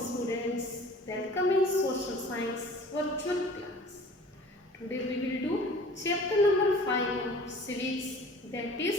students, welcome in social science virtual class. Today we will do chapter number 5 of civics, that is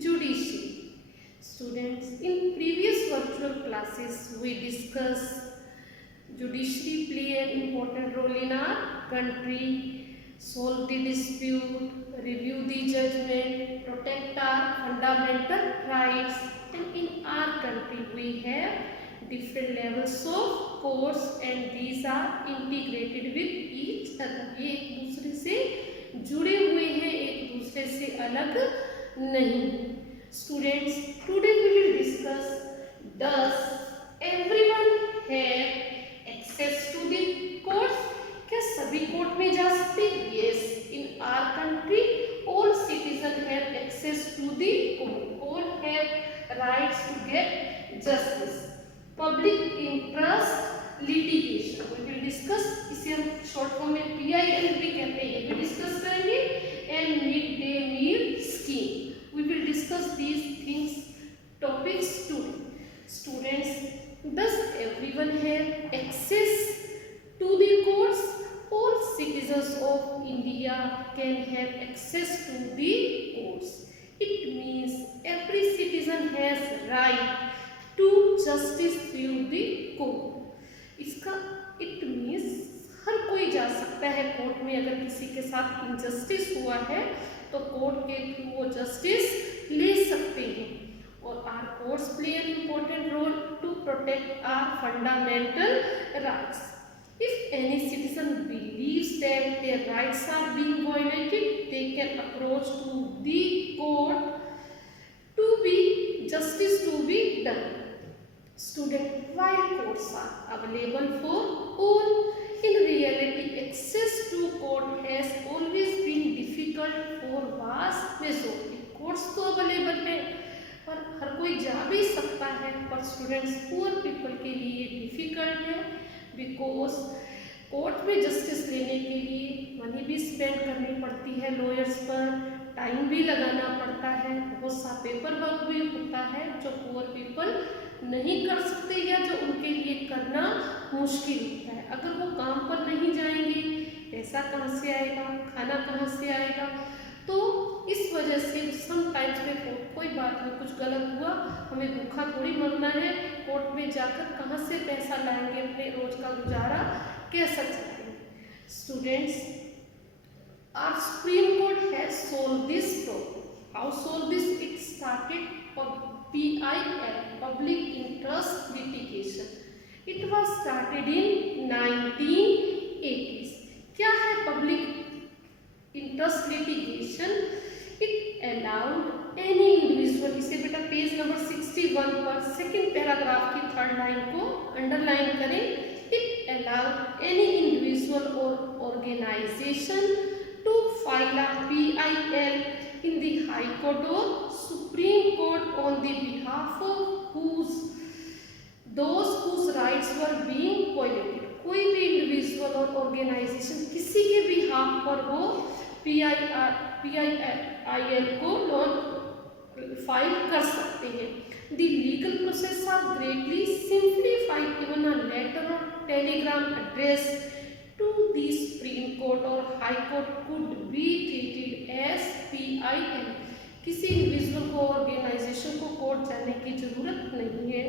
judiciary. Students, in previous virtual classes we discussed judiciary play an important role in our country, solve the dispute, review the judgment, protect our fundamental rights, and in our country we have different levels of courts and these are integrated with each other. ये एक दूसरे से जुड़े हुए हैं, एक दूसरे से अलग नहीं. Students, today we will discuss, does everyone have access to the courts? क्या सभी कोर्ट में जा सकते? Yes, in our country all citizens have access to the court. All have rights to get justice. Public interest litigation we will discuss. इसे हम short form में PIL भी कहते हैं, ये भी डिस्कस करेंगे. And mid day meal scheme we will discuss these things topics today. Students, does everyone have access to the courts? All citizens of India can have access to the courts. It means every citizen has right to justice through the court. इसका it means हर कोई जा सकता है court में. अगर किसी के साथ इनजस्टिस हुआ है तो कोर्ट के थ्रू वो जस्टिस ले सकते हैं. और our courts play an important role to protect our fundamental rights. If any citizen believes that their rights are being violated, they can approach to the court to be justice to be done. Student, while courts are available for all, in reality access to court has always been difficult for vast majority. Courts तो available है पर हर कोई जा भी सकता है, पर students poor people के लिए डिफिकल्ट है. बिकॉज कोर्ट में जस्टिस लेने के लिए मनी भी स्पेंड करनी पड़ती है लॉयर्स पर, टाइम भी लगाना पड़ता है, बहुत सा पेपर वर्क भी होता है जो पुअर पीपल नहीं कर सकते या जो उनके लिए करना मुश्किल होता है. अगर वो काम पर नहीं जाएंगे पैसा कहाँ से आएगा, खाना कहाँ से आएगा. तो इस वजह से समटाइम्स में कोई बात में कुछ गलत हुआ, हमें भूखा थोड़ी मरना है, कोर्ट में जाकर कहाँ से पैसा लाएंगे, अपने रोज का गुजारा कैसे चलाएंगे. Students, our Supreme Court has solved this problem. How solved this? It started PIL, Public Interest Litigation. It was started in 1980s. क्या है Public Interest Litigation? It allowed any individual, इसे बेटा पेज नंबर 61 पर second paragraph की third line को underline करें. It allowed any individual or organization to file a PIL in the High Court or Supreme Court on the behalf of those whose rights were being violated. कोई भी individual और organisation किसी के behalf पर वो PIL को file कर सकते हैं. The legal process are greatly simplified. Even a letter or telegram addressed to the Supreme Court or High Court could be treated as PIL. किसी इंडिविजुअल को ऑर्गेनाइजेशन को कोर्ट जाने की जरूरत नहीं है.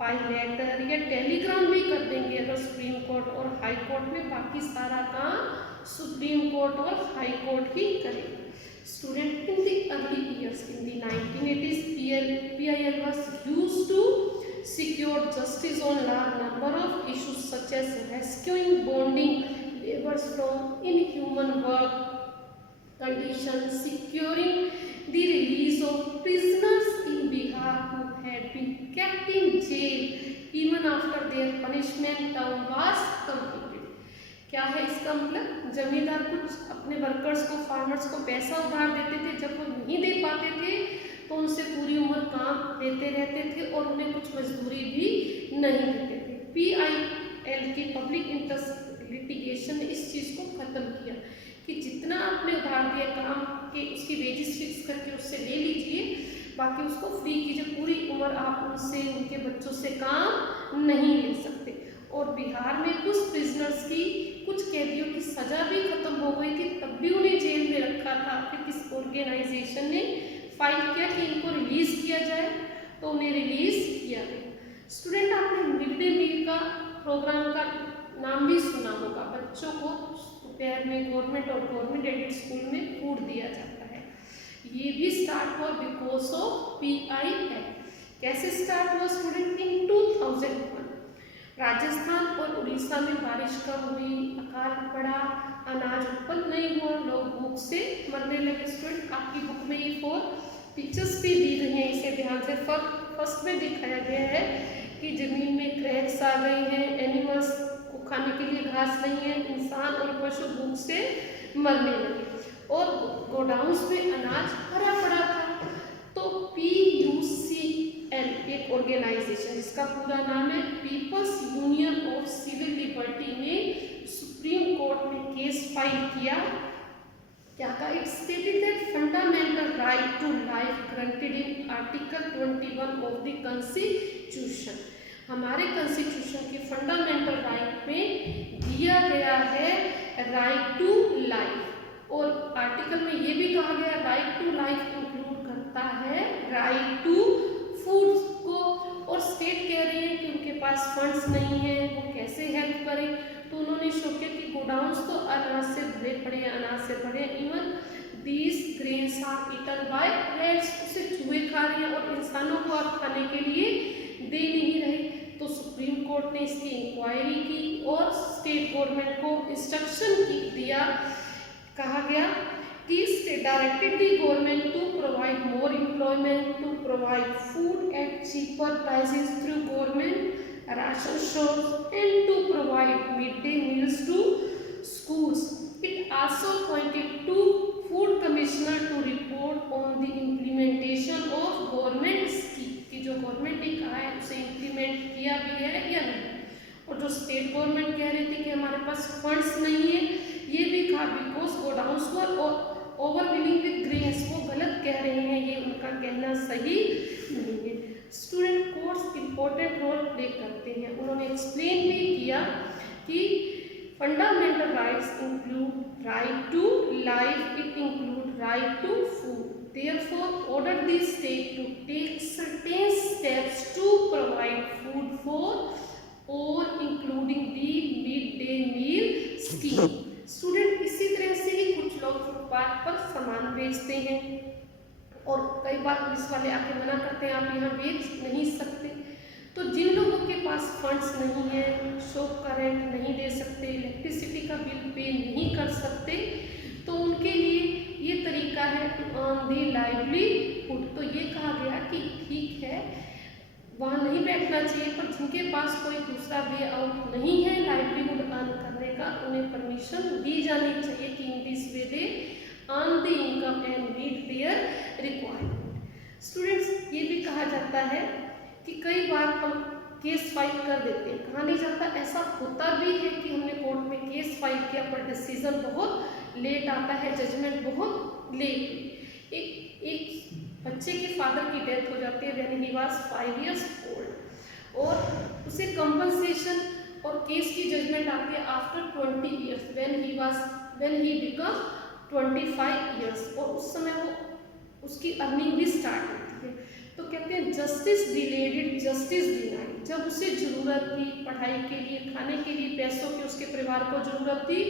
बाय लेटर या टेलीग्राम भी कर देंगे अगर सुप्रीम कोर्ट और हाई कोर्ट में, बाकी सारा काम सुप्रीम कोर्ट और हाई कोर्ट ही करेगा. Student, in the early years in the 1980s PIL was used to secure justice on large number of issues such as rescuing bonding laborers from inhuman work conditions, securing the release of prisoners in Bihar who had been kept in jail even after their punishment term was completed. क्या है इसका मतलब? जमींदार कुछ अपने workers को, farmers को पैसा उधार देते थे, जब वो नहीं दे पाते थे तो उनसे पूरी उम्र काम देते रहते थे और उन्हें कुछ मजदूरी भी नहीं देते थे. PIL की पब्लिक इंटरेस्ट लिटिगेशन ने इस चीज़ को ख़त्म किया कि जितना आपने उधार दिया काम के उसकी वेजेस फिक्स करके उससे ले लीजिए, बाकी उसको फ्री कीजिए. पूरी उम्र आप उनसे, उनके बच्चों से काम नहीं ले सकते. और बिहार में कुछ प्रिजनर्स की, कुछ कैदियों की सजा भी खत्म हो गई थी, तब भी उन्हें जेल में रखा था। फिर किस ऑर्गेनाइजेशन ने फाइट किया कि इनको रिलीज किया जाए, तो उन्हें रिलीज किया गया। स्टूडेंट, आपने मिड डे मील का प्रोग्राम का नाम भी सुना होगा। बच्चों को दोपहर में गवर्नमेंट और गवर्नमेंट एडेड स्कूल में फूड दिया जाता है। ये भी स्टार्ट हुआ बिकॉज ऑफ PI एक्ट। कैसे स्टार्ट हुआ स्टूडेंट? इन 2001 राजस्थान और उड़ीसा में बारिश कम हुई, अकाल पड़ा, अनाज उत्पन्न नहीं हुआ, लोग भूख से मरने लगे। स्टूडेंट, आपकी बुक में ये 4 पिक्चर्स भी दी गई हैं, इसे ध्यान से फर्स्ट में दिखाया गया है कि जमीन में क्रैक्स आ गई हैं, एनिमल्स को खाने के लिए घास नहीं है, इंसान और पशु भूख से मरने लगे और गोडाउन्स में अनाज भरा पड़ा था। तो PUCL एक ऑर्गेनाइजेशन जिसका पूरा नाम है people's union of civil liberty ने सुप्रीम कोर्ट में केस फाइल किया। क्या था? It stated that fundamental right to life granted in article 21 of the constitution. हमारे कॉन्स्टिट्यूशन के फंडामेंटल राइट में दिया गया है राइट टू लाइफ, और आर्टिकल में ये भी कहा गया राइट टू लाइफ इंक्लूड करता है राइट टू फूड को। और स्टेट कह रही है कि उनके पास फंड्स नहीं है, वो कैसे हेल्प करें, तो उन्होंने शो किया कि गोडाउन्स तो अनाज से भरे पड़े हैं, अनाज से भरे, even these grains are eaten by rats, उसे चूहे खा रहे हैं और इंसानों को आप खाने के लिए दे नहीं रहे। तो सुप्रीम कोर्ट ने इसकी इंक्वायरी की और स्टेट गवर्नमेंट को इंस्ट्रक्शन दिया, कहा गया कि state directed the government to provide more employment, to provide food at cheaper prices through government ration shops and to provide mid day meals to schools. It also pointed to food commissioner to report on the implementation of government scheme, कि जो government ने कहा है उसे implement किया भी है या नहीं। और जो स्टेट गवर्नमेंट कह रही थी कि हमारे पास फंड्स नहीं है, ये भी कहा because godowns were overwhelming with grains, वो गलत कह रहे हैं, ये उनका कहना सही नहीं है। Student courts important role play करते हैं। उन्होंने एक्सप्लेन भी किया कि fundamental rights include right to life, it include right to food, therefore ordered the state to take certain steps to provide food for all including the midday meal scheme. Student, इसी तरह से ही कुछ लोग footpath पर सामान बेचते हैं और कई बार पुलिस वाले आके मना करते हैं आप यहाँ बेच नहीं सकते। तो जिन लोगों के पास फंड्स नहीं है, शॉप का रेंट नहीं दे सकते, इलेक्ट्रिसिटी का बिल पे नहीं कर सकते, तो उनके लिए ये तरीका है ऑन दी लाइवलीहुड। तो ये कहा गया कि ठीक है वहाँ नहीं बैठना चाहिए, पर जिनके पास कोई दूसरा वे आउट नहीं है लाइवलीहुड अर्न करने का, उन्हें परमिशन दी जानी चाहिए कि in this way they earn the income and meet their requirement. Students, ये भी कहा जाता है कि कई बार हम केस फाइल कर देते हैं, कहा नहीं जाता, ऐसा होता भी है कि हमने कोर्ट में केस फाइल किया पर डिसीजन बहुत लेट आता है, जजमेंट बहुत लेट। एक बच्चे के फादर की डेथ हो जाती है when he was 5 years old, और उसे कंपनसेशन और केस की जजमेंट आती है after 20 years when he become 25 years, और उस समय वो उसकी अर्निंग भी स्टार्ट होती है। तो कहते हैं जस्टिस डिलेड जस्टिस डिनाइड। जब उसे ज़रूरत थी पढ़ाई के लिए, खाने के लिए पैसों की उसके परिवार को ज़रूरत थी,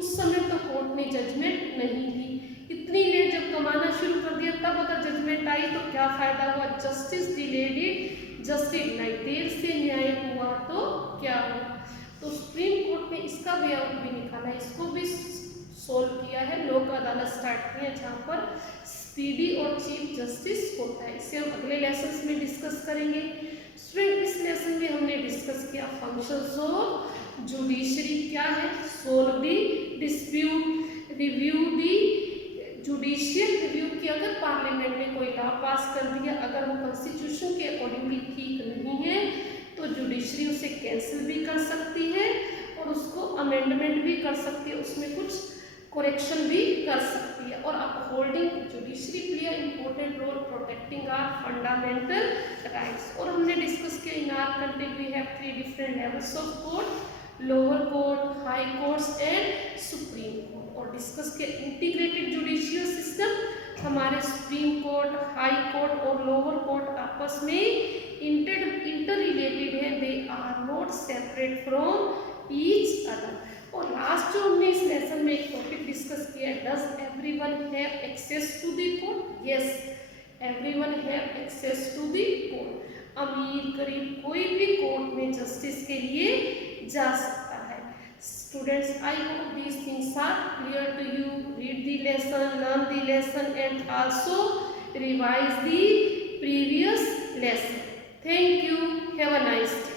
उस समय तो कोर्ट ने जजमेंट नहीं दी। इतनी लेट जब कमाना शुरू कर दिया तब अगर जजमेंट आई तो क्या फ़ायदा हुआ? जस्टिस डिलेड जस्टिस डिनाइड, देर से न्याय हुआ तो क्या हुआ? तो सुप्रीम कोर्ट ने इसका वे आउट भी निकाला, इसको भी सोल्व किया है, लोक अदालत स्टार्ट की है जहाँ पर स्पीडी और चीफ जस्टिस होता है। इसे हम अगले लेसन में डिस्कस करेंगे। स्टूडेंट, इस लेसन में हमने डिस्कस किया फंक्शंस ऑफ जुडिशरी क्या है, सोल्व दी डिस्प्यूट, रिव्यू दी जुडिशियल रिव्यू की अगर पार्लियामेंट ने कोई लॉ पास कर दिया, अगर वो कॉन्स्टिट्यूशन के अकॉर्डिंगली ठीक नहीं है तो जुडिशरी उसे कैंसिल भी कर सकती है और उसको अमेंडमेंट भी कर सकती है, उसमें कुछ करेक्शन भी कर सकती है। और upholding judiciary play important role protecting our fundamental rights. और हमने डिस्कस किया in our country we have 3 different level members of court, lower court, high courts and supreme court. और डिस्कस किया इंटीग्रेटेड जुडिशियल सिस्टम, हमारे supreme court, high court और lower court आपस में interrelated है, they are not separate from each other. और last जो हमने इस लेसन में एक टॉपिक डिस्कस किया, does everyone have access to the court? Yes, everyone have access to the court. अमीर गरीब कोई भी कोर्ट में जस्टिस के लिए जा सकता है। Students, I hope these things are clear to you. Read the lesson, learn the lesson and also revise the previous lesson. Thank you. Have a nice day.